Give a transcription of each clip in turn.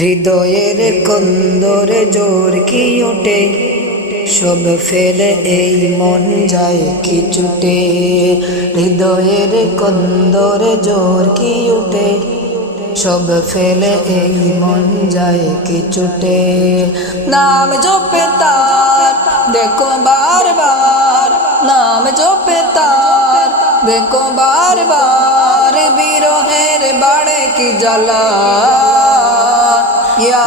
হৃদয়ের কন্দরে জোর কি ওঠে, সব ফেলে এই মন যায় কি ছুটে। হৃদয়ের কন্দরে জোর কি ওঠে, সব ফেলে এই মন যায় কি ছুটে। নাম জপে তার দেখো বারবার, নাম জপে তার দেখো বারবার, বিরহের বাড়ে কি জ্বালা। ইয়া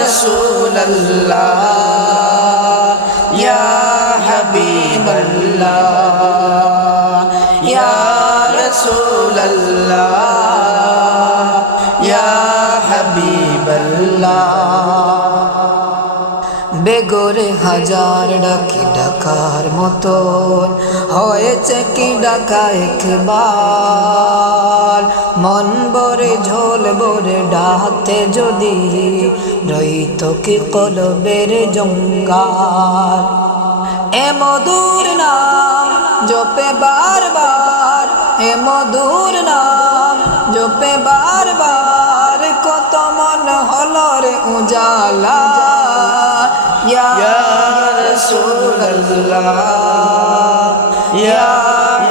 রাসূলুল্লাহ ইয়া হাবিবাল্লাহ, ইয়া রাসূলুল্লাহ ইয়া হাবিবাল্লাহ। বেগরে হাজার ডাকি ডাকার মতন হয়েছে কি ডাকা একবার। মন বরে ঝোল বরে ডাকতে যদি রইত কি কলবের জঙ্গার। এ মধুর নাম জপে বারবার, এ মধুর নাম জপে বারবার, কত মন হলো রে উজালা। ইয়া রাসূলুল্লাহ ইয়া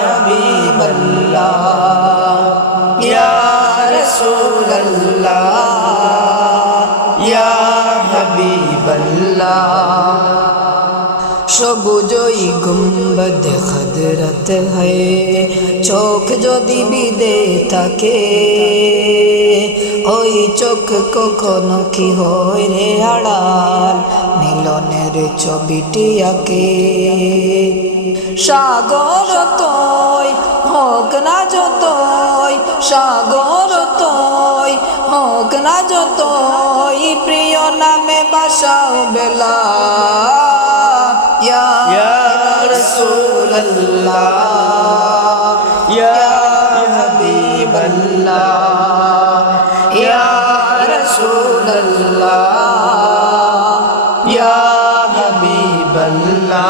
হাবিবাল্লাহ, ইয়া রাসূলুল্লাহ ইয়া হাবিবাল্লাহ। সবুজই গুম্বদ খদরত হয়, চোখ যদি বিদে থাকে, ওই চোখ কখনো কি হয় রে আড়াল, মিলনের ছবিটি আঁকে। সাগর তোই হোক না যতই, সাগর তোই হোক না যতই, প্রিয় নামে বাসাও বেলা। ইয়া রাসূলুল্লাহ ইয়া হাবিবাল্লাহ, ইয়া রাসূলুল্লাহ ইয়া হাবিবাল্লাহ।